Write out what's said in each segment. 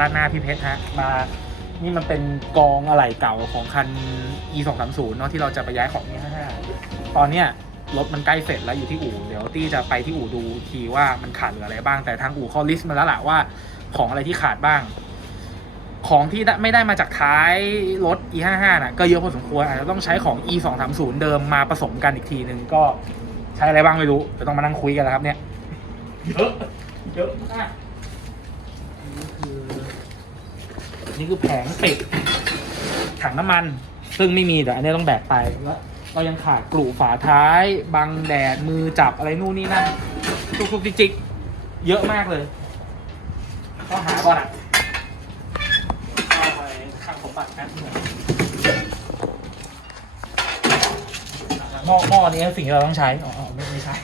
ร้านลาดหน้าพี่เพชรฮะมา นี่มันเป็นกองอะไหล่เก่าของคัน e 2 3 0เนาะที่เราจะไปย้ายของ e 5 5ตอนเนี้ยรถมันใกล้เสร็จแล้วอยู่ที่อู่เดี๋ยวตี้จะไปที่อู่ดูทีว่ามันขาดเหลืออะไรบ้างแต่ทางอู่เขาลิสต์มาแล้วแหละว่าของอะไรที่ขาดบ้าง ของที่ไม่ได้มาจากท้ายรถ e 5 5น่ะก็เยอะพอสมควรอาจจะต้องใช้ของ e 2 3 0เดิมมาผสมกันอีกทีหนึ่งก็ใช้อะไรบ้างไม่รู้เดี๋ยวต้องมานั่งคุยกันแล้วครับเนี่ยเยอะเยอะมากนี่คือ นี่คือแผงปิดถังน้ำมัน ซึ่งไม่มีเดี๋ยวอันนี้ต้องแบกไปแล้วเรายังขาดกลุ่ฝาท้าย บังแดดมือจับอะไรนู่นนี่นั่นทุกๆจิกๆเยอะมากเลยต้องหาก่อนอะเอาไปข้างสมบัติกันหม้อหม้อนี้สิ่งที่เราต้องใช้ อ๋อไม่ไม่ใช่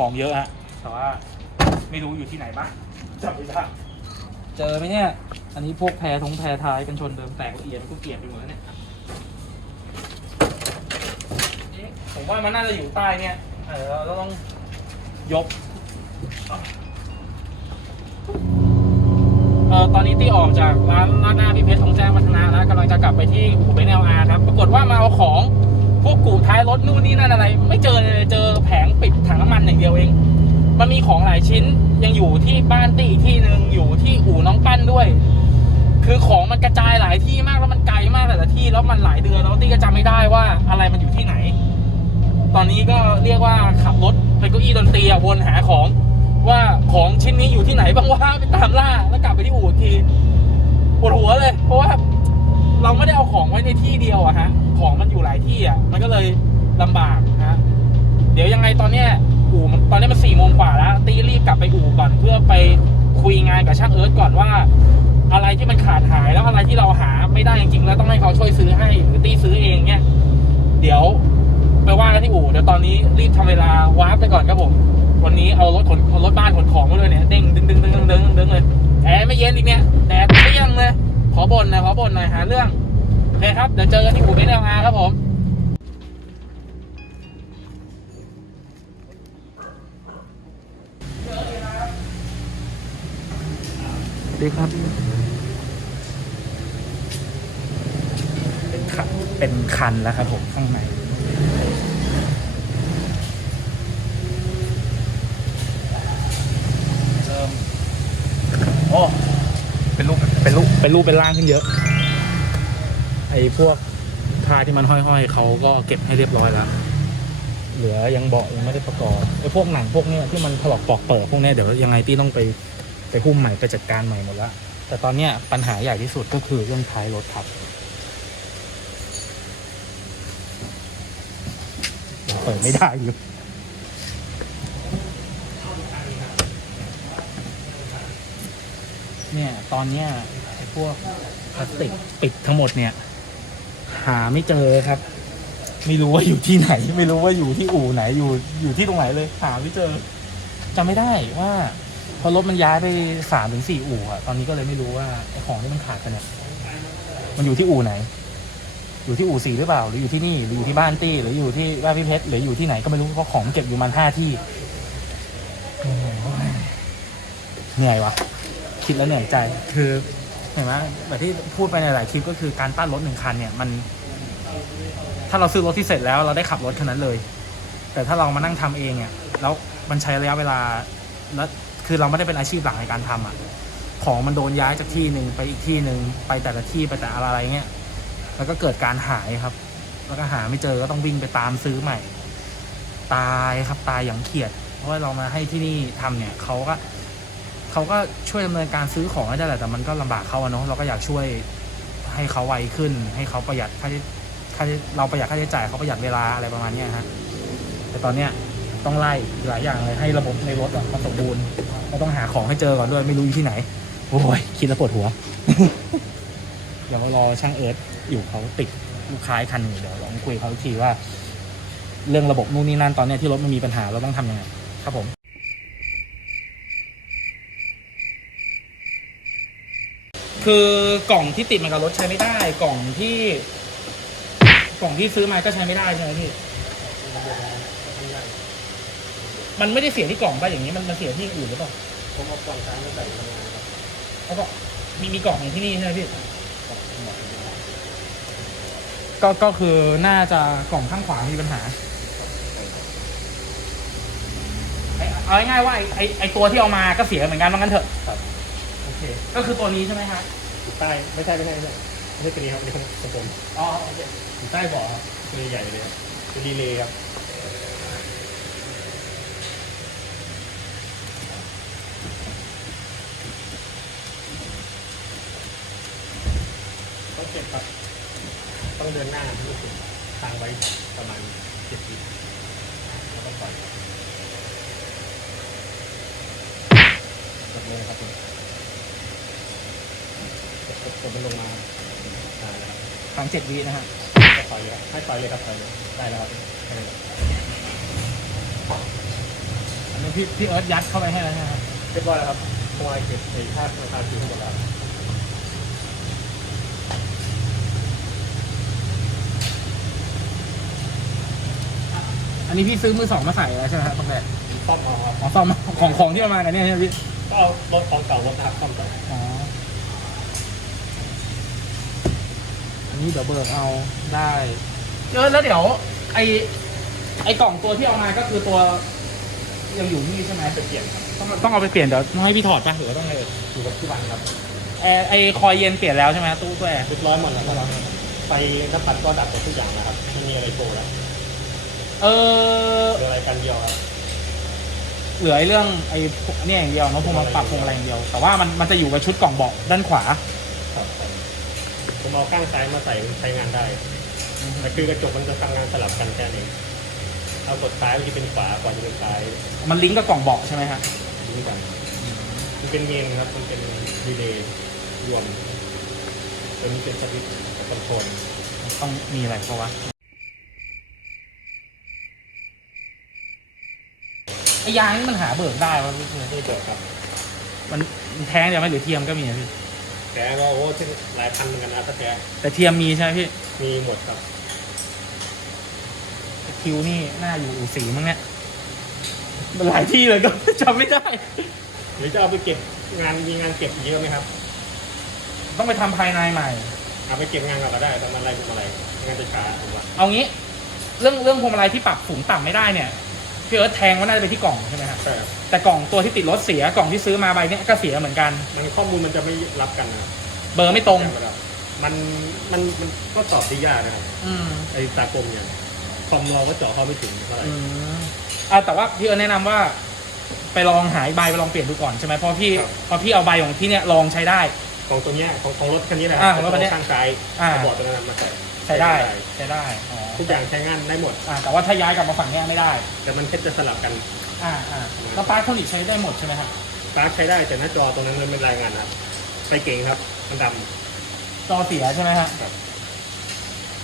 ของเยอะฮะแต่ว่าไม่รู้อยู่ที่ไหนบ้างจำไม่ได้เจอไหมเนี่ย อันนี้พวกแพรทงแพรท้ายกันชนเดิมแตกละเอียดก็เกลียดไปหมดแล้วเนี่ยเอ๊ะผมว่ามันน่าจะอยู่ใต้เนี่ย เออเราต้องยกเออตอนนี้ตี้ออกจากร้านร้านหน้าพี่เพชรทองแจ้งวัฒนะแล้วกำลังจะกลับไปที่อู่เบนเอลอาร์ครับ ปรากฏว่ามาเอาของ พวกกูท้ายรถนู่นนี่นั่นอะไร ไม่เจอเลยเจอแผงปิดถังน้ำมันอย่างเดียวเอง มันมีของหลายชิ้นยังอยู่ที่บ้านตีที่หนึ่งอยู่ที่อู่น้องปั้นด้วย คือของมันกระจายหลายที่มากแล้วมันไกลมากแต่ละที่แล้วมันหลายเดือนแล้วตีก็จำไม่ได้ว่าอะไรมันอยู่ที่ไหน ตอนนี้ก็เรียกว่าขับรถไปเก้าอี้ดนตรีอะวนหาของว่าของชิ้นนี้อยู่ที่ไหนบ้างวะไปตามล่าแล้วกลับไปที่อู่ทีปวดหัวเลย เพราะว่าเราไม่ได้เอาของไว้ในที่เดียวอะฮะ ของมันอยู่หลายที่อะมันก็เลยลำบากฮะเดี๋ยวยังไงตอนเนี้ยอู่มันตอนนี้มันสี่โมงกว่าแล้วตีรีบกลับไปอู่ก่อนเพื่อไปคุยงานกับช่างเอิร์ธก่อนว่า อะไรที่มันขาดหายแล้วอะไรที่เราหาไม่ได้จริงๆแล้วต้องให้เขาช่วยซื้อให้หรือตีซื้อเองเนี่ยเดี๋ยวไปว่ากันที่อู่เดี๋ยวตอนนี้รีบทำเวลาวาร์ปไปก่อนครับผม วันนี้เอารถขนเอารถบ้านขนของมาด้วยเนี่ยเด้งดึงดึงดึงดึงดึงดึงเลยแอร์ไม่เย็นอีกเนี่ยแดดเปรี้ยงเลยขอบ่นนะขอบ่นหน่อยหาเรื่อง เคครับ เดี๋ยวเจอกันที่อู่เบนเอลอาร์ครับผมดีครับ เป็นคันเป็นคันแล้วครับผมข้างในเริ่มโอ้เป็นรูปเป็นรูปเป็นรูปเป็นร่างขึ้นเยอะ ไอ้พวกผ้าที่มันห้อยๆเขาก็เก็บให้เรียบร้อยแล้ว เหลือยังเบาะยังไม่ได้ประกอบไอ้พวกหนังพวกเนี้ยที่มันถลอกปอกเปิดพวกเนี้ยเดี๋ยวยังไงที่ต้องไปไปหุ้มใหม่ไปจัดการใหม่หมดละแต่ตอนเนี้ยปัญหาใหญ่ที่สุดก็คือเรื่องท้ายรถครับเปิดไม่ได้อยู่เนี่ยตอนเนี้ยไอ้พวกพลาสติกปิดทั้งหมดเนี่ย หาไม่เจอครับ ไม่รู้ว่าอยู่ที่ไหน ไม่รู้ว่าอยู่ที่อู่ไหนอยู่อยู่ที่ตรงไหนเลย หาไม่เจอจำไม่ได้ว่าพอรถมันย้ายไปสามถึงสี่อู่อะตอนนี้ก็เลยไม่รู้ว่าไอ้ของที่มันขาดกันเนี่ยมันอยู่ที่อู่ไหน อยู่ที่อู่สี่หรือเปล่า หรืออยู่ที่นี่หรืออยู่ที่บ้านตี้หรืออยู่ที่บ้านพี่เพชรหรืออยู่ที่ไหนก็ไม่รู้เพราะของเก็บอยู่มันห้าที่เหนื่อยวะคิดแล้วเหนื่อยใจคือ เห็นไหมแบบที่พูดไปในหลายคลิปก็คือการปั้นรถหนึ่งคันเนี่ยมัน ถ้าเราซื้อรถที่เสร็จแล้วเราได้ขับรถคันนั้นเลย แต่ถ้าเรามานั่งทำเองเนี่ยแล้วมันใช้ระยะเวลาแล้วคือเราไม่ได้เป็นอาชีพหลักในการทำอะของมันโดนย้ายจากที่หนึ่งไปอีกที่หนึ่งไปแต่ละที่ไปแต่อะไรเงี้ยแล้วก็เกิดการหายครับ แล้วก็หาไม่เจอก็ต้องวิ่งไปตามซื้อใหม่ ตายครับตายอย่างเขียด เพราะว่าเรามาให้ที่นี่ทำเนี่ยเขาก็ เขาก็ช่วยดำเนินการซื้อของให้ได้แหละแต่มันก็ลำบากเขาอะเนาะเราก็อยากช่วยให้เขาไวขึ้น ให้เขาประหยัดค่าใช้ค่าใช้เราประหยัดค่าใช้จ่ายเขาประหยัดเวลาอะไรประมาณเนี้ยฮะแต่ตอนเนี้ยต้องไล่หลายอย่างเลยให้ระบบในรถอะมันสมบูรณ์เราต้องหาของให้เจอก่อนด้วยไม่รู้อยู่ที่ไหนโอ้ยคิดแล้วปวดหัว เดี๋ยวรอช่างเอิร์ธอยู่เขาติดลูกค้าอีกคันหนึ่งเดี๋ยวลองคุยเขาอีกทีว่า เรื่องระบบนู่นนี่นั่นตอนเนี้ยที่รถมันมีปัญหาเราต้องทำยังไงครับผม คือกล่องที่ติดมากับรถใช้ไม่ได้ กล่องที่ กล่องที่ซื้อมาก็ใช้ไม่ได้ใช่ไหมพี่มันไม่ได้เสียที่กล่องป่ะอย่างนี้มันมันเสียที่อื่นหรือเปล่าผมเอากล่องซ้ายมาใส่ทำงานครับแล้วก็มีมีกล่องอยู่ที่นี่ใช่ไหมพี่ก็ก็คือน่าจะกล่องข้างขวามีปัญหาไอ้เอาง่ายๆว่าไอ้ไอ้ไอ้ตัวที่เอามาก็เสียเหมือนกันว่างั้นเถอะ ครับโอเค ก็คือตัวนี้ใช่ไหมครับอยู่ใต้ไม่ใช่ไม่ใช่ไม่ใช่ไม่ใช่ตัวนี้ครับอันนี้ของผมอ๋อโอเคอยู่ใต้เบาะครับตัวใหญ่เลยครับเป็นรีเลย์ครับต้องเก็บครับต้องเดินหน้าให้สุดทางไว้ประมาณเจ็ดวิแล้วก็ปล่อยกดเลยครับ ผมกดกดกดมันลงมาได้แล้วครับหลังเจ็ดวีนะฮะก็ปล่อยเลยครับให้ปล่อยเลยครับปล่อยเลยได้แล้วครับได้เลยอันนี้พี่พี่เอิร์ธยัดเข้าไปให้แล้วใช่ไหมครับเรียบร้อยแล้วครับพวงมาลัยเก็บในภาพราคาคิวทั้งหมดแล้วอันนี้พี่ซื้อมือสองมาใส่แล้วใช่ไหมครับตรงแรกซ่อมเอาครับอ๋อซ่อมของของที่เอามากันเนี่ยใช่ไหมพี่ก็เอารถของเก่ารถนะครับซ่อมต่ออ๋ออั นนี้เดี๋ยวเบิกเอาได้เออแล้วเดี๋ยวไอไอกล่องตัวที่เอามาก็คือตัวยังอยู่นี่ใช่ไหมจะเปลี่ยนครับต้องต้องเอาไปเปลี่ยนเดี๋ยวต้องให้พี่ถอดป่ะหรือว่าต้องไงเอ่ยอยู่กับที่วันครับแอร์ไอคอยเย็นเปลี่ยนแล้วใช่ไหมตู้ตู้แอร์เรียบร้อยหมดแล้วครับไฟน้ำปัดก็ดับหมดทุกอย่างนะครับไม่มีอะไรโชว์แล้วเออเหลืออะไรกันเดียวครับเหลือไอ้เรื่องไอ้พวกเนี่ยอย่างเดียวเนอะพวกมันปรับพวงอะไรอย่างเดียว แต่ว่ามันมันจะอยู่กับชุดกล่องเบาะด้านขวาครับครับ ผมเอาข้างซ้ายมาใส่มันใช้งานได้แต่คือกระจกมันจะทำงานสลับกันแค่นี้เอากดซ้ายมันจะเป็นขวาขวาจะเป็นซ้ายมันลิงก์กับกล่องเบาะใช่ไหมฮะนี่กันมันเป็นเมนครับมันเป็นดีเลย์รวมตัวนี้เป็นสวิตช์คอนโทรล ต้องมีอะไรเพราะว่าไอ้ยางนี่มันหาเบิกได้วะพี่เพื่อนนี่เกิดครับ มันมันแท้งเดียวไหมหรือเทียมก็มีนะพี่ แต่ก็โอ้ที่หลายพันเหมือนกันนะถ้าแท้แต่เทียมมีใช่ไหมพี่มีหมดครับคิวนี่น่าอยู่อู่สีมั้งเนี่ยมันหลายที่เลยก็ จำไม่ได้ หรือจะเอาไปเก็บงานมีงานเก็บเยอะไหมครับ ต้องไปทำภายในใหม่ เอาไปเก็บงานเราก็ได้ทำอะไรทำอะไรงานจะช้าผมว่าเอางี้ เรื่องเรื่องพวงมาลัยที่ปรับสูงต่ำไม่ได้เนี่ย พี่เอิร์ธแทงว่าน่าจะไปที่กล่องใช่ไหมครับ แต่แต่กล่องตัวที่ติดรถเสียกล่องที่ซื้อมาใบเนี้ยก็เสียเหมือนกัน มันข้อมูลมันจะไม่รับกันนะเบอร์ไม่ตรง มันมันมันก็ตอบได้ยากนะครับอืมไอ้ตากลมเนี่ยคอมเราก็เจาะเข้าไม่ถึงเท่าไหร่อืมอ่าแต่ว่าพี่เอิร์ธแนะนำว่า ไปลองหายใบไปลองเปลี่ยนดูก่อนใช่ไหมเพราะพี่เพราะพี่เอาใบของที่เนี่ยลองใช้ได้ ของตัวเนี้ยของของรถคันนี้แหละอ่าของรถคันนี้ข้างซ้ายอ่า บอร์ดตัวนั้นมาใส่ใช้ได้ใช้ได้อ๋อ ทุกอย่างใช้งานได้หมด อ่าแต่ว่าถ้าย้ายกลับมาฝั่งเนี้ยไม่ได้ แต่มันแค่จะสลับกันอ่าอ่าแล้วปาร์คโทนิกใช้ได้หมดใช่ไหมครับปลั๊กใช้ได้แต่หน้าจอตรงนั้นมันเป็นรายงานนะครับไฟเก่งครับมันดจอเสียใช่ไหมฮะครับ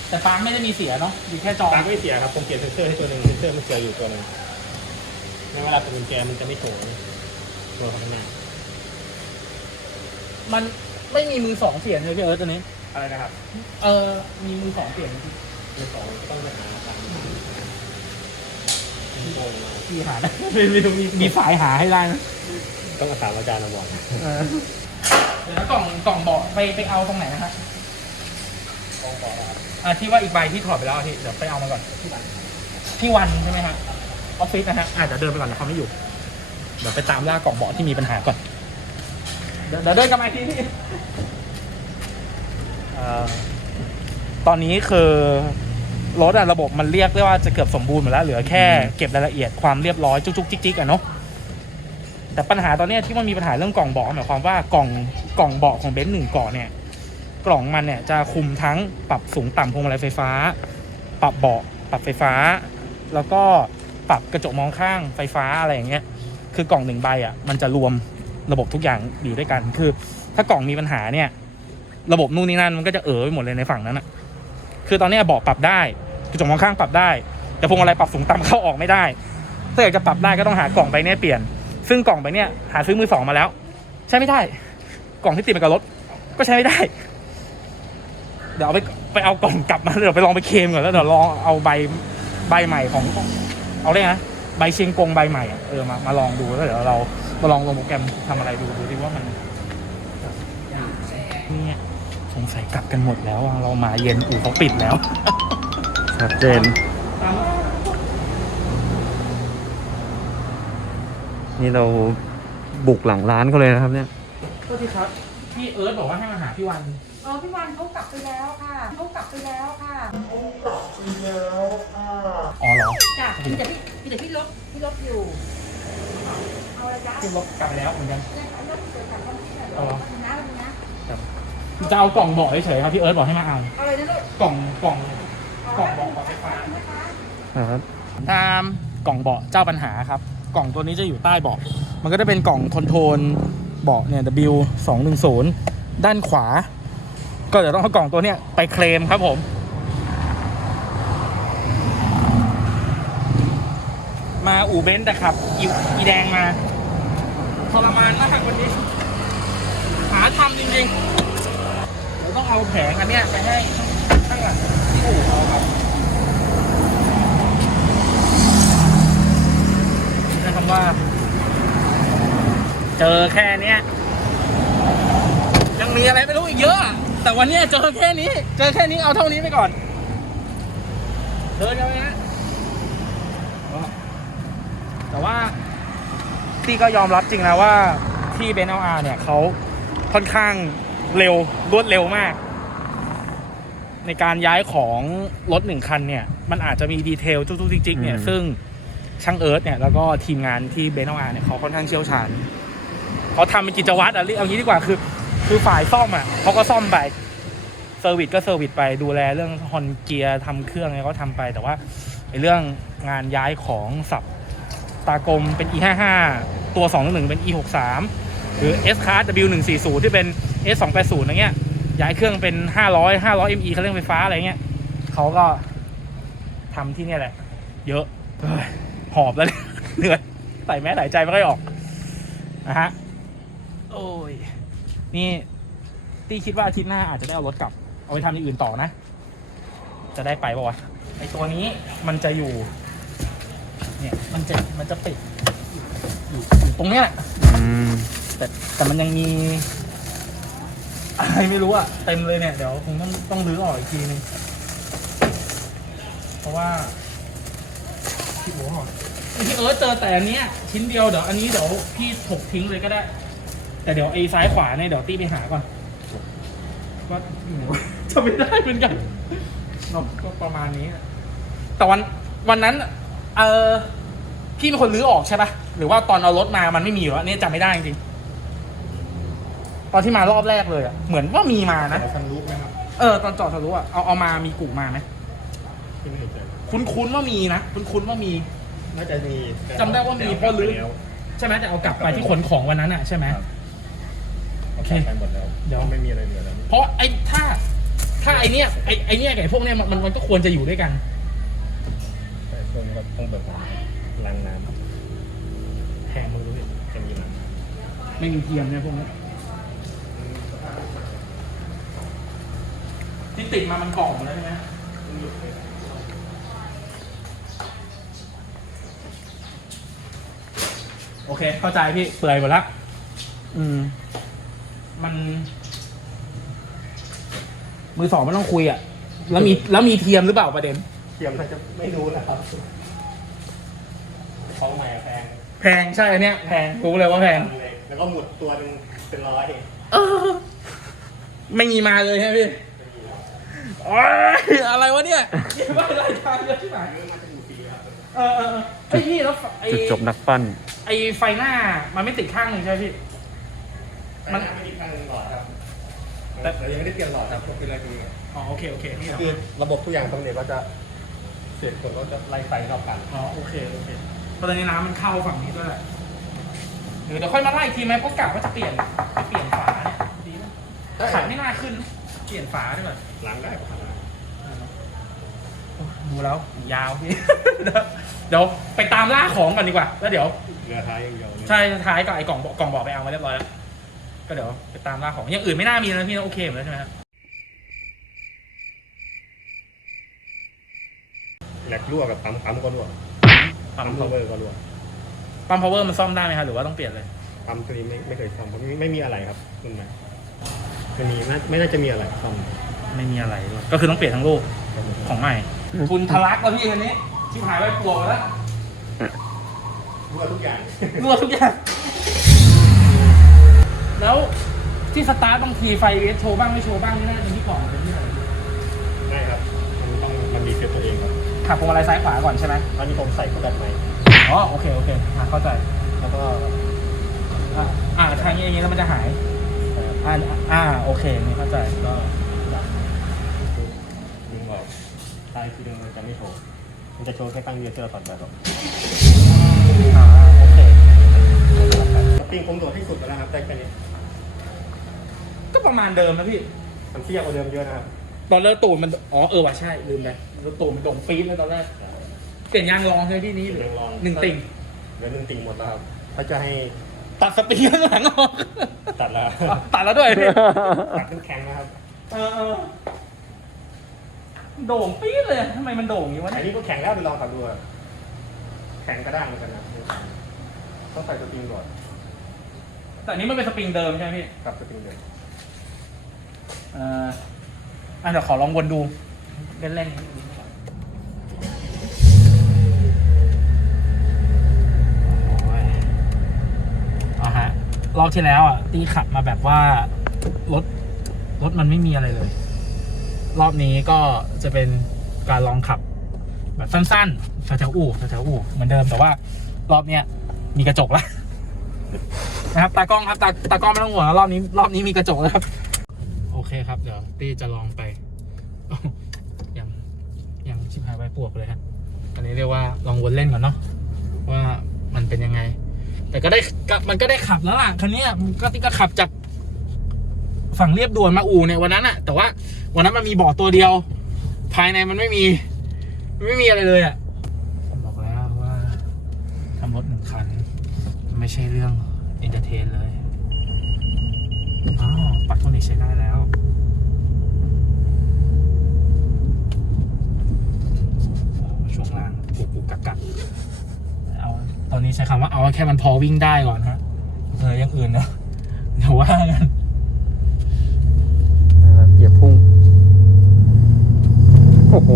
แต่ปาร์คไม่ได้มีเสียเนาะอยู่แค่จอำปลั๊กไม่เสียครับผมเปลี่ยนเซนเซอร์ให้ตัวหนึ่งเซนเซอร์มันเสียอยู่ตัวหนึงแล้วเวลาเป็นกุญแจมันจะไม่โชว์ตัวข้างหน้ามันไม่มีมือสองเปลี่ยนเลยพี่เอิร์ธตัวนี้อะไรนะครับ เออมีมือสองเปลี่ยนจริง มือสองก็ต้องไปหาทางที่โกงมาๆพี่หาได้ไม่ไม่รู้มีมีสายหาให้ได้นะต้องมาถามอาจารย์นะบอลเออเดี๋ยวแล้วกล่องกล่องเบาะไปไปเอาตรงไหนนะฮะกองต่อครับอ่าที่ว่าอีกใบที่ถอดไปแล้วอะพี่เดี๋ยวไปเอามาก่อนที่บ้านที่วันใช่ไหมฮะออฟฟิศนะฮะอ่าเดี๋ยวเดินไปก่อนเดี๋ยวเขาไม่อยู่เดี๋ยวไปตามล่ากล่องเบาะที่มีปัญหาก่อนเดี๋ยวเดี๋ยวเดินกลับมาอีกทีพี่เอ่อตอนนี้คือ รถอะระบบมันเรียกได้ว่าจะเกือบสมบูรณ์หมดแล้วเหลือแค่เก็บรายละเอียดความเรียบร้อยจุกๆจิกๆอะเนาะแต่ปัญหาตอนเนี้ยที่มันมีปัญหาเรื่องกล่องเบาะหมายความว่ากล่องกล่องเบาะของเบนซ์หนึ่งเกาะเนี่ยกล่องมันเนี่ยจะคุมทั้งปรับสูงต่ำพวงมาลัยไฟฟ้า ปรับเบาะปรับไฟฟ้า แล้วก็ปรับกระจกมองข้างไฟฟ้าอะไรอย่างเงี้ยคือกล่องหนึ่งใบอะมันจะรวมระบบทุกอย่างอยู่ด้วยกัน คือ ถ้ากล่องมีปัญหาเนี่ย ระบบนู่นนี่นั่นมันก็จะเออไปหมดเลยในฝั่งนั้นอะคือตอนเนี้ยเบาะปรับได้ กระจกมองข้างปรับได้ แต่พวงมาลัยปรับสูงต่ำเข้าออกไม่ได้ ถ้าอยากจะปรับได้ก็ต้องหากล่องใบเนี้ยเปลี่ยน ซึ่งกล่องใบเนี้ยหาซื้อมือสองมาแล้ว ใช่ไม่ได้ กล่องที่ติดมากับรถก็ใช้ไม่ได้ เดี๋ยวเอาไปไปเอากล่องกลับมาเดี๋ยวไปลองไปเคมก่อนแล้วเดี๋ยวลองเอาใบใบใหม่ของ เอาเลยนะใบเชียงกงใบใหม่อะเออมามาลองดูแล้วเดี๋ยวเรามาลองลงโปรแกรมทำอะไรดูดูดิว่ามันเนี่ยสงสัยกลับกันหมดแล้วอะเรามาเย็นอู่เขาปิดแล้ว ชัดเจน นี่เราบุกหลังร้านเขาเลยนะครับเนี่ยก็ที่ครับพี่เอิร์ธบอกว่าให้มาหาพี่วันอ๋อพี่วันเขากลับไปแล้วค่ะเขากลับไปแล้วค่ะอ๋อเหรอจ้ะมีแต่พี่มีแต่พี่รถพี่รถอยู่เอาอะไรจ้ะพี่ลบกลับไปแล้วเหมือนกันเนี่ยเอารถเกิดจากวันที่ไหนอ๋อวันนะวันนะจะเอากล่องเบอกเฉยๆครับพี่เอิร์ธบอกให้มาเอาเอาอะไรนะลูกกล่องกล่อง กล่องเบอกไฟฟ้าครับตามกล่องเบาะเจ้าปัญหาครับ กล่องตัวนี้จะอยู่ใต้เบาะมันก็จะเป็นกล่องคอนโทรลเบาะเนี่ย W 2 1 0ด้านขวา ก็เดี๋ยวต้องเอากล่องตัวเนี้ยไปเคลมครับผม มาอู่เบนซ์แต่ขับอีอีแดงมาทรมานมากวันนี้ หาทำจริงๆเราต้องเอาแผงอันเนี้ยไปให้ข้างหลัง ที่อู่เขาครับใช้คำว่า เจอแค่เนี้ย ยังมีอะไรไม่รู้อีกเยอะ แต่วันนี้เจอแค่นี้ เจอแค่นี้เอาเท่านี้ไปก่อน เดินกันไปนะแต่ว่าพี่ก็ยอมรับจริงนะว่าที่เบนเออาเนี่ยเขาค่อนข้างเร็วรวดเร็วมาก ในการย้ายของรถหนึ่งคันเนี่ย มันอาจจะมีดีเทลจุกๆจิกๆเนี่ยอืมซึ่งช่างเอิร์ธเนี่ยแล้วก็ทีมงานที่เบนอาเนี่ยเขาค่อนข้างเชี่ยวชาญเขาทำเป็นกิจวัตรอะเรียกเอางี้ดีกว่าคือ คือฝ่ายซ่อมอะเขาก็ซ่อมไปเซอร์วิสก็เซอร์วิสไปดูแลเรื่องฮอนเกียร์ทำเครื่องอะไรเขาทำไป แต่ว่าไอ้เรื่องงานย้ายของสับตากลมเป็น e55 ตัว2.1เป็น e63 หรือ s card w140 ที่เป็น s280 อะไรเงี้ย ย้ายเครื่องเป็น 500 500 me เครื่องไฟฟ้าอะไรเงี้ยเขาก็ทำที่เนี่ยแหละ เยอะเฮ้ยหอบแล้วเนี่ยเหนื่อยใส่แมสหายใจไม่ค่อยออกนะฮะโอ้ยนี่ตี้คิดว่าอาทิตย์หน้าอาจจะได้เอารถกลับ เอาไปทำอย่างอื่นต่อนะ จะได้ไปปะวะไอตัวนี้มันจะอยู่ เนี่ยมันจะมันจะปิดอยู่อยู่อยู่ตรงเนี้ยแหละอืมแต่แต่มันยังมี อะไรไม่รู้อะเต็มเลยเนี่ยเดี๋ยวคงต้องต้องรื้อออกอีกทีนึงเพราะว่าพี่หัวหอนพี่เอิร์ธเจอแต่อันเนี้ยชิ้นเดียวเดี๋ยวอันนี้เดี๋ยวพี่ถกทิ้งเลยก็ได้ แต่เดี๋ยวไอ้ซ้ายขวาเนี่ยเดี๋ยวตี้ไปหาก่อนว่าอยู่จะไม่ได้เหมือนกันก็ประมาณนี้แต่วันวันนั้น เออพี่เป็นคนรื้อออกใช่ปะหรือว่าตอนเอารถมามันไม่มีอยู่แล้วเนี่ยจำไม่ได้จริง อนที่มารอบแรกเลยอะเหมือนว่ามีมานะเราทันรู้ไหมครับเออตอนจอดทะลุอะเอาเอามามีกูมาไหมที่ไม่เห็นใจคุ้นคุ้นๆว่ามีนะคุ้นคุ้นๆว่ามี น่าจะมีแต่จำได้ว่ามีเพราะลื้อแล้วใช่ไหมแต่เอากลับไปที่ขนของวันนั้นอะใช่ไหม ครับ โอเคไปหมดแล้วเดี๋ยว ไม่มีอะไรเหลือแล้วเพราะไอ้ถ้า ถ้าไอ้เนี้ยไอ้ไอ้เนี้ยกับไอ้พวกเนี้ยมันมันมันก็ควรจะอยู่ด้วยกัน แต่คงแบบต้องแบบล้างน้แพงมือเลยำจะมีน้ไม่มีเทียมเนี่ยพวกนี้ ที่ติดมามันกล่องหมดแล้วใช่ไหมโอเค เข้าใจพี่เปื่อยหมดละอืม มัน มือสองมันต้องคุยอะ แล้วมีแล้วมีเทียมหรือเปล่าประเด็นำเทียมน่าจะไม่รู้นะครับของใหม่อะแพงแพงใช่อันเนี้ยแพงรู้เลยว่าแพง แล้วก็หมุดตัวหนึงเป็นร้อย เออ ไม่มีมาเลยใช่ไหมพี่ โอ๊ยอะไรวะเนี่ยนี่ว่ารายการเยอะที่ไหนเออเออเออไอ้ยพี่แล้วไอ้จุดจบนักปั้น ไอ้ไฟหน้ามันไม่ติดข้างหนึ่งใช่ไหมพี่แต่หน้าไม่ติดข้างหนึงหลอดครับแต่ยังไม่ได้เปลี่ยนหลอดครับเป็นอะไรดีครับอ๋อโอเคโอเคพี่คือระบบทุกอย่างตรงนี้ก็จะเสร็จผลก็จะไล่ไฟเข้ากันอ๋อโอเคโอเคเพราะตอนนี้น้ำมันเข้าฝั่งนี้ด้วยแหละเดี๋ยวเดี๋ยวค่อยมาไล่อีกทีไหมเพราะกะว่าจะเปลี่ยนจะเปลี่ยนฝาเนี่ยดีไหมขัดไม่น่าขึ้น เปลี่ยนฝาด้วยล้างได้ปะ ดูแล้วยาวพี่ เดี๋ยวไปตามล่าของก่อนดีกว่า แล้วเดี๋ยว เรือท้ายอย่างเดียวใช่ท้ายกับไอ้กล่องบอกกล่องบอกไปเอามาเรียบร้อยแล้ว ก็เดี๋ยวไปตามล่าของอย่างอื่นไม่น่ามีแล้วพี่นะโอเคหมดแล้วใช่ไหมครับแหลกรั่วกับปั๊มปั๊มก็รั่วปั๊ปั๊มมพาวเวอร์ก็รั่วปั๊ม power มันซ่อมได้ไหมครับหรือว่าต้องเปลี่ยนเลย ปั๊มตัวนี้ไม่ไม่เคยซ่อมเพราะไม่ไม่มีอะไรครับคุณไหมไม่มีน่าไม่น่าจะมีอะไรซ่อมไม่มีอะไรด้วยก็คือต้องเปลี่ยนทั้งลูกของใหม่ ทุนทะลักแล้วพี่คันนี้ ชิบหายไปปวกแล้วรั่วทุกอย่างรั่วทุกอย่าง แล้วที่สตาร์ทบางทีไฟเวสโชว์บ้างไม่โชว์บ้างนี่น่าจะที่กล่องเป็นที่ไหนไม่ครับมันต้องมันมีเซตตัวเองครับขับพวงมาลัยซ้ายขวาก่อนใช่ไหมตอนนี้ผมใส่เข้าแบบใหมอ๋อโอเคโอเคอะเข้าใจแล้วก็อะอ่าทางนี้อย่างนี้แล้วมันจะหายอ่าอ่าโอเคนี่เข้าใจก็ มันจะโชว์แค่ตั้งเดียวที่เราถอดแบบออกอ่าโอเคสปริงผมโดดที่สุดแล้วนะครับได้แค่นี้ก็ประมาณเดิมนะพี่มันเทียบกว่าเดิมเยอะนะครับตอนแรกตูดมันอ๋อเออว่ะใช่ลืมไปแล้วตูดมันโด่งปี๊ดเลยตอนแรกเปลี่ยนยางรองใช่ไหมพี่นี้เดี๋ยวลองหนึ่งติ่งเหลือหนึ่งติ่งหมดแล้วครับเขาจะให้ตัดสปริงข้างหลังออกตัดแล้วอ๋อตัดแล้วด้วยพี่ตัดเป็นแข็งนะครับเออเออ โด่งปี๊ดเลยทำไมมันโด่งอย่างนี้วะอันเนี่ยนี้ก็แข็งแล้วไปลองขับดูอะแข็งกระด้างเหมือนกันนะต้องใส่สปริงก่อนแต่อันนี้มันเป็นสปริงเดิมใช่ไหมพี่กับสปริงเดิมเอ่ออะเดี๋ยวขอลองวนดูเล่นๆโอ้ยอะฮะรอบที่แล้วอะ ตีขับมาแบบว่ารถรถมันไม่มีอะไรเลย รอบนี้ก็จะเป็นการลองขับ แบบสั้นๆแถวๆอู่แถวๆอู่เหมือนเดิมแต่ว่ารอบเนี้ยมีกระจกแล้วนะครับตากล้องครับตาตากล้องไม่ต้องห่วงนะรอบนี้ รอบนี้มีกระจกแล้วครับ โอเคครับ เดี๋ยวตี้จะลองไปอ้าวยังยังชิบหายไปปวกเลยฮะอันนี้เรียกว่าลองวนเล่นก่อนเนาะว่ามันเป็นยังไง แต่ก็ได้ก็มันก็ได้ขับแล้วล่ะคันนี้มันก็ที่ก็ขับจาก ฝั่งเรียบด่วนมาอู่เนี่ยวันนั้นอะแต่ว่าวันนั้นมันมีเบาะตัวเดียว ภายในมันไม่มี ไม่มีอะไรเลยอะผมบอกแล้วว่าทำรถหนึ่งคัน ไม่ใช่เรื่องเอนเตอร์เทนเลยอ๋อปัดโทนิกใช้ได้แล้วช่วงล่างกุกกุกกักกักเอาตอนนี้ใช้คำว่าเอาแค่มันพอวิ่งได้ก่อนฮะเอออยังอื่นนะเดี๋ยวว่ากัน นะครับเหยียบพุ่ง โอ้โห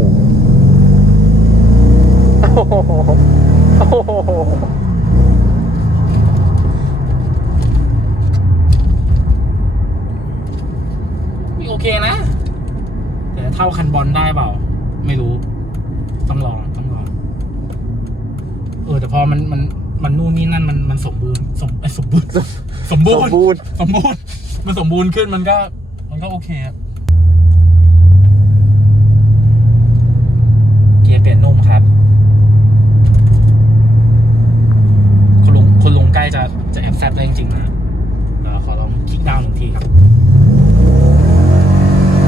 โอ้โห โอ้โห มีโอเคนะ แต่เท่าคันบอลได้เปล่า ไม่รู้ ต้องลองต้องลอง เออ แต่พอมันมันมันนู่นนี่นั่นมันมันสมบูรณ์สมสมบูรณ์สมบูรณ์มบูรณ์สมบูรณ์มันสมบูรณ์ขึ้นมันก็ มันก็โอเคครับเกียร์เปลี่ยนนุ่มครับ คุณลุงคุณลุง ใกล้จะจะแอบแซบได้จริงๆนะเดี๋ยวขอลองคลิกดาวน์หนึ่งทีครับ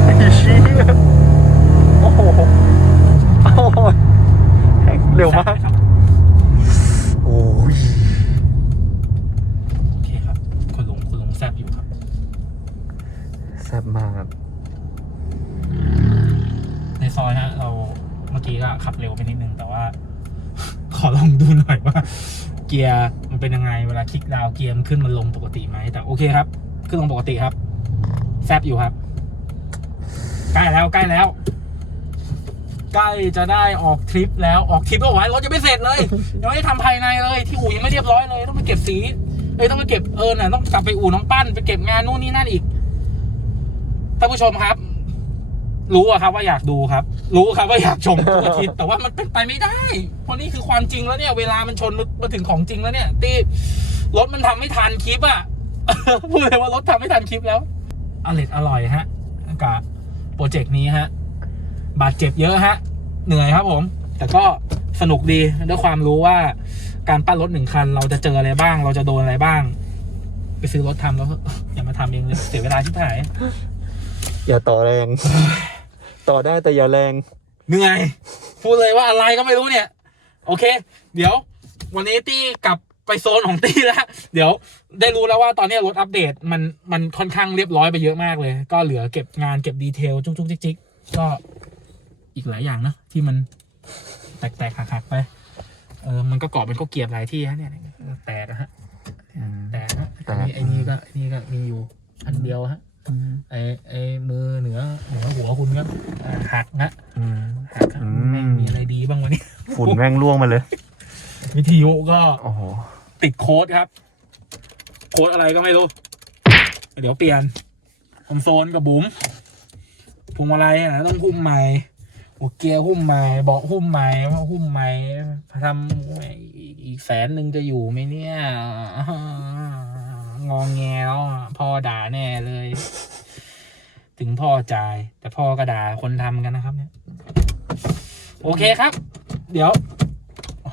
ไอ้เชี่ยโอ้โหโอ้โหเร็วมากครับโอ้ยโอเคครับคุณลุงคุณลุงแซบอยู่ครับ แซ่บมากครับ ในซอยฮะเราเมื่อกี้ก็ขับเร็วไปนิดนึงแต่ว่า ขอลองดูหน่อยว่า เกียร์มัน เป็นยังไง เวลาคลิกดาวเกียร์มันขึ้นมันลงปกติไหมแต่โอเคครับ ขึ้นลงปกติครับ แซบอยู่ครับใกล้แล้วใกล้แล้ว ใกล้จะได้ออกทริปแล้วออกทริปก็ไว้รถยังไม่เสร็จเลยยังไม่ได้ทำภายในเลยที่อู่ยังไม่เรียบร้อยเลย ต้องไปเก็บสีเอ้ยต้องไปเก็บเออน่ะต้องกลับไปอู่น้องปั้นไปเก็บงานนู่นนี่นั่นอีกท่านผู้ชมครับ รู้อะครับว่าอยากดูครับ รู้ครับว่าอยากชมทุกอาทิตย์แต่ว่ามันเป็นไปไม่ได้ เพราะนี่คือความจริงแล้วเนี่ยเวลามันชนมาถึงของจริงแล้วเนี่ยตีรถมันทำไม่ทันคลิปอะพูดเลยว่ารถทำไม่ทันคลิปแล้วอร่อยอร่อยฮะกับโปรเจกต์นี้ฮะ บาดเจ็บเยอะฮะ เหนื่อยครับผม แต่ก็สนุกดีด้วยความรู้ว่าการปั้นรถหนึ่งคัน เราจะเจออะไรบ้าง เราจะโดนอะไรบ้าง ไปซื้อรถทำแล้วอย่ามาทำเองเลยเสียเวลาชิบหาย อย่าต่อแรง ต่อได้แต่อย่าแรง เหนื่อย พูดเลยว่าอะไรก็ไม่รู้เนี่ย โอเค เดี๋ยว วันนี้ตี้กับไปโซนของตี้แล้ว เดี๋ยวได้รู้แล้วว่าตอนนี้รถอัปเดตมันมันค่อนข้างเรียบร้อยไปเยอะมากเลย ก็เหลือเก็บงานเก็บดีเทลจุกจุกจิกจิกก็อีกหลายอย่างนะที่มันแตกแตกหักหักๆไป เออมันก็ก่อเป็นข้าวเกรียบหลายที่ฮะเนี่ยแตกนะฮะอืมแตกฮะแตไอ้กนี่ไอ้นี่ก็ไอ้นี่ก็มีอยู่อันเดียวฮะอืม ไอ้ไอ้มือเหนือเหนือหัวคุณก็อ่าหักนะอืม หักฮะอืม แม่งมีอะไรดีบ้างวะเนี่ยฝุ่นแม่งล่วงมาเลย วิทยุก็โอ้โห ติดโค้ดครับ โค้ดอะไรก็ไม่รู้ เดี๋ยวเปลี่ยนคอมโซนกับบุ๋มพวงมาลัยอะต้องหุ้มใหม่หัวเกียร์หุ้มใหม่เบาะหุ้มใหม่ว่าหุ้มใหม่ทำอีกแสนหนึ่งจะอยู่ไหมเนี่ย งองแงแล้วอะพ่อด่าแน่เลย ถึงพ่อจ่าย แต่พ่อก็ด่าคนทำกันนะครับ เนี่ย โอเคครับ เดี๋ยว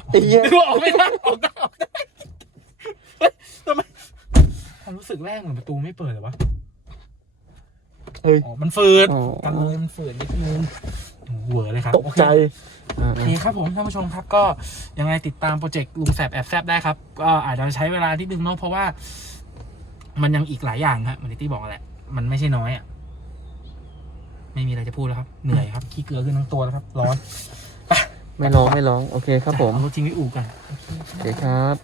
ไอ้เหี้ยออกไม่ได้ออกได้ออกได้เฮ้ยทำไมความรู้สึกแรกเหมือนประตูไม่เปิดเลยวะเฮ้ยอ๋อมันฝืดอ๋อกันเลยมันฝืดนิดนึงโอ้โหเหวอเลยครับตกใจโอเคโอเคครับผมท่านผู้ชมครับก็ยังไงติดตามโปรเจกต์ลุงแสบแอบแซบได้ครับก็อาจจะใช้เวลาที่นึงเนาะเพราะว่า มันยังอีกหลายอย่างครับเหมือนที่ตี้บอกแหละมันไม่ใช่น้อยอะไม่มีอะไรจะพูดแล้วครับ เหนื่อยครับ ขี้เกลือขึ้นทั้งตัวแล้วครับ ร้อนไม่ร้องไม่ร้อง โอเคครับผม เอารถทิ้งไว้อู่กันโอเคครับ